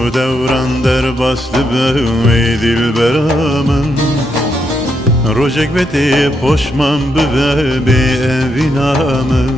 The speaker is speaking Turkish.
Bu devran derbastı ey dilberamın Rojek beti poşman büve bi evinamın